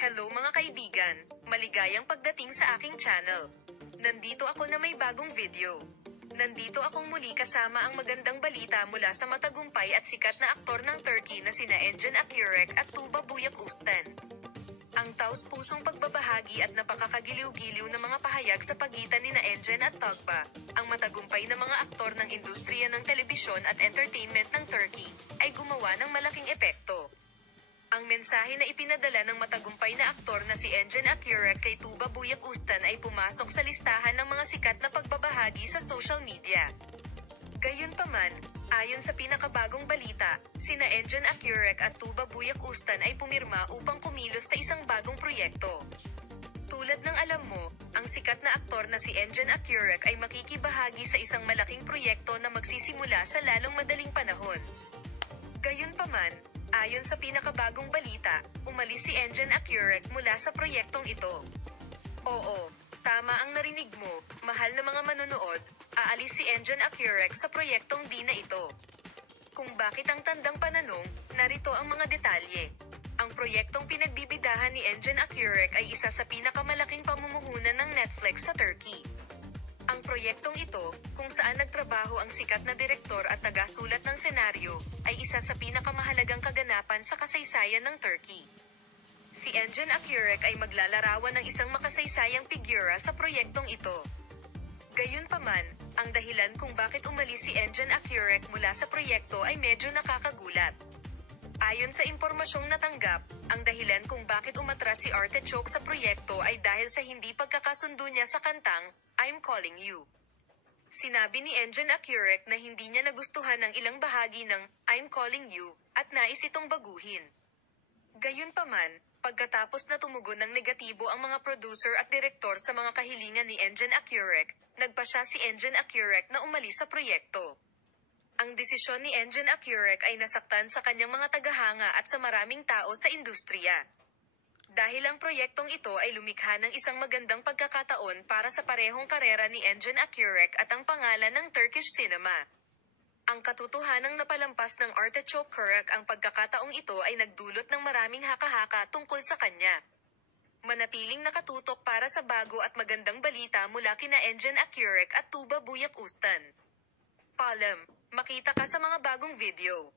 Hello mga kaibigan, maligayang pagdating sa aking channel. Nandito ako na may bagong video. Nandito akong muli kasama ang magandang balita mula sa matagumpay at sikat na aktor ng Turkey na sina Engin Akyurek at Tuba Büyük Üstün. Ang taus-pusong pagbabahagi at napakakagiliw-giliw na mga pahayag sa pagitan ni Engin at Tuba, ang matagumpay na mga aktor ng industriya ng telebisyon at entertainment ng Turkey, ay gumawa ng malaking epekto. Ang mensahe na ipinadala ng matagumpay na aktor na si Engin Akyurek kay Tuba Büyük Üstün ay pumasok sa listahan ng mga sikat na pagbabahagi sa social media. Gayunpaman, ayon sa pinakabagong balita, sina Engin Akyurek at Tuba Büyük Üstün ay pumirma upang kumilos sa isang bagong proyekto. Tulad ng alam mo, ang sikat na aktor na si Engin Akyurek ay makikibahagi sa isang malaking proyekto na magsisimula sa lalong madaling panahon. Gayunpaman, ayon sa pinakabagong balita, umalis si Engin Akyurek mula sa proyektong ito. Oo, tama ang narinig mo, mahal na mga manonood, aalis si Engin Akyurek sa proyektong di na ito. Kung bakit ang tandang pananong, narito ang mga detalye. Ang proyektong pinagbibidahan ni Engin Akyurek ay isa sa pinakamalaking pamumuhunan ng Netflix sa Turkey. Ang proyektong ito, kung saan nagtrabaho ang sikat na direktor at tagasulat ng senaryo, ay isa sa pinakamahalagang kaganapan sa kasaysayan ng Turkey. Si Engin Akyurek ay maglalarawan ng isang makasaysayang figura sa proyektong ito. Gayunpaman, ang dahilan kung bakit umalis si Engin Akyurek mula sa proyekto ay medyo nakakagulat. Ayon sa impormasyong natanggap, ang dahilan kung bakit umatras si Artichoke sa proyekto ay dahil sa hindi pagkakasundo niya sa kantang I'm Calling You. Sinabi ni Engin Akyurek na hindi niya nagustuhan ang ilang bahagi ng I'm Calling You at nais itong baguhin. Gayunpaman, pagkatapos na tumugon ng negatibo ang mga producer at direktor sa mga kahilingan ni Engin Akyurek, nagpasya si Engin Akyurek na umalis sa proyekto. Ang desisyon ni Engin Akyurek ay nasaktan sa kanyang mga tagahanga at sa maraming tao sa industriya. Dahil ang proyektong ito ay lumikha ng isang magandang pagkakataon para sa parehong karera ni Engin Akyurek at ang pangalan ng Turkish cinema. Ang katotohanang napalampas ng Artichoke Kurek ang pagkakataong ito ay nagdulot ng maraming haka-haka tungkol sa kanya. Manatiling nakatutok para sa bago at magandang balita mula kina Engin Akyurek at Tuba Büyük Üstün. Paalam, makita ka sa mga bagong video.